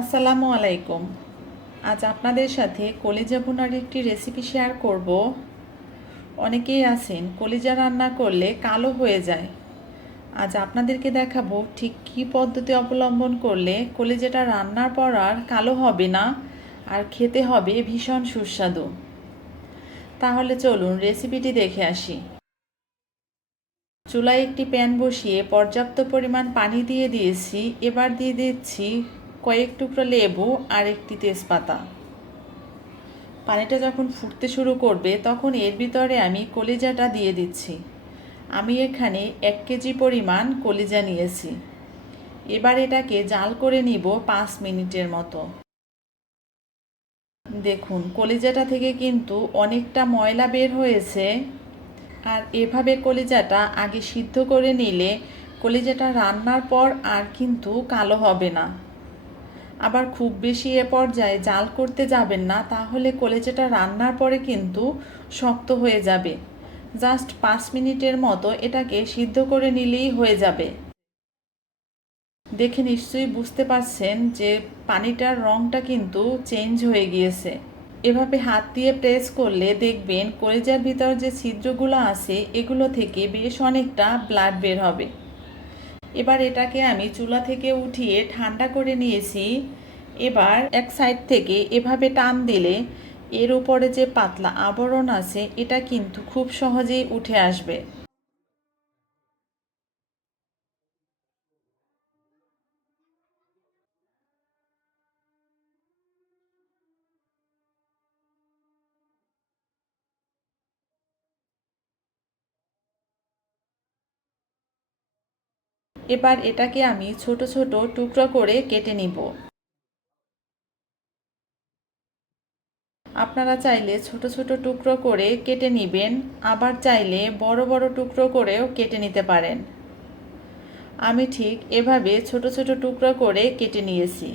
আসসালামু আলাইকুম। আজ আপনাদের সাথে কলিজা বোনার একটি রেসিপি শেয়ার করব। অনেকেই আছেন, কলিজা রান্না করলে কালো হয়ে যায়। আজ আপনাদেরকে দেখাবো ঠিক কী পদ্ধতি অবলম্বন করলে কলিজাটা রান্নার পর আর কালো হবে না আর খেতে হবে ভীষণ সুস্বাদু। তাহলে চলুন রেসিপিটি দেখে আসি। চুলায় একটি প্যান বসিয়ে পর্যাপ্ত পরিমাণ পানি দিয়ে দিয়েছি। এবার দিয়ে দিচ্ছি কয়েক টুকরো লেবু আর একটি তেজপাতা। পানিটা যখন ফুটতে শুরু করবে, তখন এর ভিতরে আমি কলিজাটা দিয়ে দিচ্ছি। আমি এখানে এক কেজি পরিমাণ কলিজা নিয়েছি। এবার এটাকে জাল করে নিব পাঁচ মিনিটের মতো। দেখুন, কলিজাটা থেকে কিন্তু অনেকটা ময়লা বের হয়েছে। আর এভাবে কলিজাটা আগে সিদ্ধ করে নিলে কলিজাটা রান্নার পর আর কিন্তু কালো হবে না। আবার খুব বেশি এ পর্যায়ে জাল করতে যাবেন না, তাহলে কলেজাটা রান্নার পরে কিন্তু শক্ত হয়ে যাবে। জাস্ট পাঁচ মিনিটের মতো এটাকে সিদ্ধ করে নিলেই হয়ে যাবে। দেখে নিশ্চয়ই বুঝতে পারছেন যে পানিটার রঙটা কিন্তু চেঞ্জ হয়ে গিয়েছে। এভাবে হাত দিয়ে প্রেস করলে দেখবেন কলেজার ভিতর যে ছিদ্রগুলো আছে, এগুলো থেকে বেশ অনেকটা ব্লাড বের হবে। এবার এটাকে আমি চুলা থেকে উঠিয়ে ঠান্ডা করে নিয়েছি। এবার এক সাইড থেকে এভাবে টান দিলে এর উপরে যে পাতলা আবরণ আছে, এটা কিন্তু খুব সহজেই উঠে আসবে। এবার এটাকে আমি ছোট ছোট টুকরো করে কেটে নিব। আপনারা চাইলে ছোট ছোট টুকরো করে কেটে নেবেন, আবার চাইলে বড় বড় টুকরো করেও কেটে নিতে পারেন। আমি ঠিক এভাবে ছোট ছোট টুকরো করে কেটে নিয়েছি।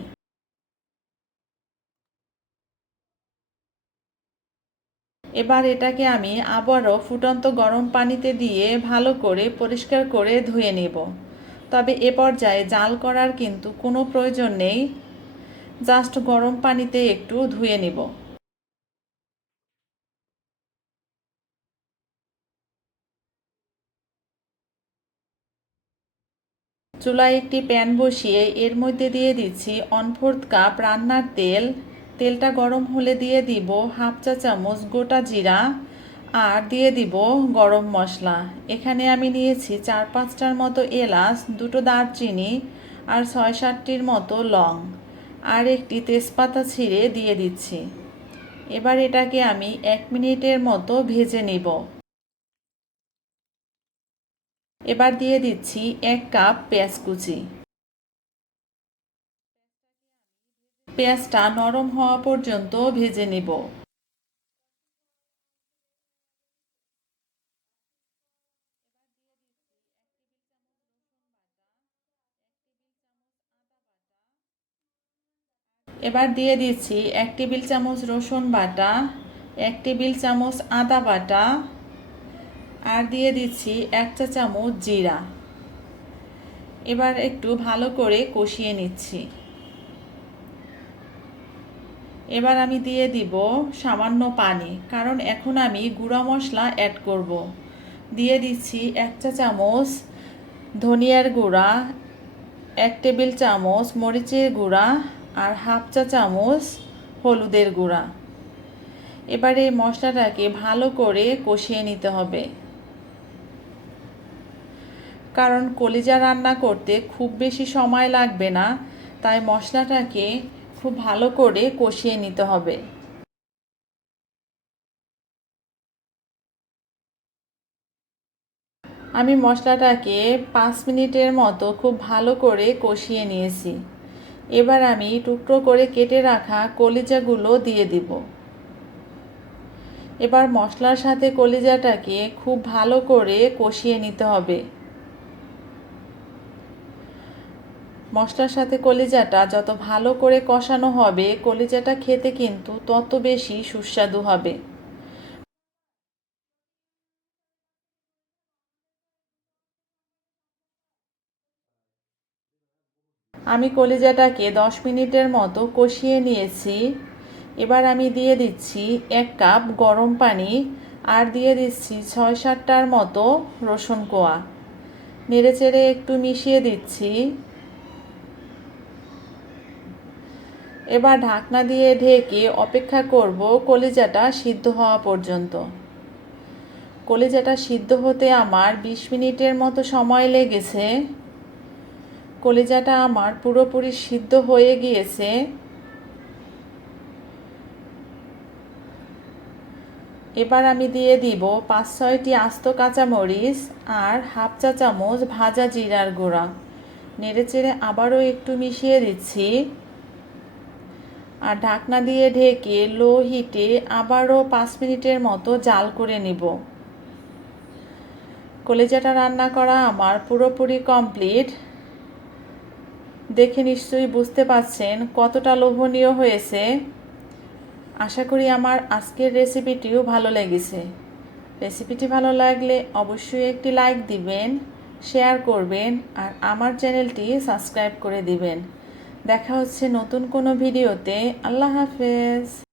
এবার এটাকে আমি আবারও ফুটন্ত গরম পানিতে দিয়ে ভালো করে পরিষ্কার করে ধুয়ে নেব। তবে এ পর্যায়ে জাল করার কিন্তু কোনো প্রয়োজন নেই। জাস্ট গরম পানিতে একটু ধুয়ে নেব। চুলায় একটি প্যান বসিয়ে এর মধ্যে দিয়ে দিচ্ছি ওয়ান ফোর্থ কাপ রান্নার তেল। তেলটা গরম হলে দিয়ে দিব হাফ চা চামচ গোটা জিরা। আর দিয়ে দিব গরম মশলা। এখানে আমি নিয়েছি চার পাঁচটার মতো এলাচ, দুটো দারচিনি আর ছয় সাতটির মতো লং আর একটি তেজপাতা ছিঁড়ে দিয়ে দিচ্ছি। এবার এটাকে আমি এক মিনিটের মতো ভেজে নিব। এবার দিয়ে দিচ্ছি এক কাপ পেঁয়াজ কুচি। পেঁয়াজটা নরম হওয়া পর্যন্ত ভেজে নিব। এবার দিয়ে দিচ্ছি এক টেবিল চামচ রসুন বাটা, এক টেবিল চামচ আদা বাটা আর দিয়ে দিচ্ছি এক চা চামচ জিরা। এবার একটু ভালো করে কষিয়ে নিচ্ছি। এবার আমি দিয়ে দিব সামান্য পানি, কারণ এখন আমি গুঁড়া মশলা অ্যাড করব। দিয়ে দিচ্ছি এক চা চামচ ধনিয়ার গুঁড়া, এক টেবিল চামচ মরিচের গুঁড়া আর হাফ চা চামচ হলুদের গুঁড়া। এবারে মশলাটাকে ভালো করে কষিয়ে নিতে হবে। কারণ কলিজা রান্না করতে খুব বেশি সময় লাগবে না, তাই মশলাটাকে খুব ভালো করে কষিয়ে নিতে হবে। আমি মশলাটাকে পাঁচ মিনিটের মতো খুব ভালো করে কষিয়ে নিয়েছি। এবার আমি টুকরো করে কেটে রাখা কলিজাগুলো দিয়ে দিব। এবার মশলার সাথে কলিজাটাকে খুব ভালো করে কষিয়ে নিতে হবে। মশলার সাথে কলিজাটা যত ভালো করে কষানো হবে, কলিজাটা খেতে কিন্তু তত বেশি সুস্বাদু হবে। আমি কলিজাটাকে দশ মিনিটের মতো কষিয়ে নিয়েছি। এবার আমি দিয়ে দিচ্ছি এক কাপ গরম পানি আর দিয়ে দিচ্ছি ছয় সাতটার মতো রসুন কোয়া। নেড়েচেড়ে একটু মিশিয়ে দিচ্ছি। এবার ঢাকনা দিয়ে ঢেকে অপেক্ষা করব কলিজাটা সিদ্ধ হওয়া পর্যন্ত। কলিজাটা সিদ্ধ হতে আমার বিশ মিনিটের মতো সময় লেগেছে। কলিজাটা আমার পুরোপুরি সিদ্ধ হয়ে গিয়েছে। এবার আমি দিয়ে দিব পাঁচ ছয়টি আস্ত কাঁচামরিচ আর হাফ চা চামচ ভাজা জিরার গুঁড়া। নেড়েচেড়ে আবারও একটু মিশিয়ে দিচ্ছি। আর ঢাকনা দিয়ে ঢেকে লো হিটে আবারও পাঁচ মিনিটের মতো জাল করে নিব। কলেজাটা রান্না করা আমার পুরোপুরি কমপ্লিট। দেখে নিশ্চয়ই বুঝতে পারছেন কতটা লোভনীয় হয়েছে। আশা করি আমার আজকের রেসিপিটিও ভালো লেগেছে। রেসিপিটি ভালো লাগলে অবশ্যই একটি লাইক দিবেন, শেয়ার করবেন আর আমার চ্যানেলটি সাবস্ক্রাইব করে দিবেন। দেখা হচ্ছে নতুন কোনো ভিডিওতে। আল্লাহ হাফেজ।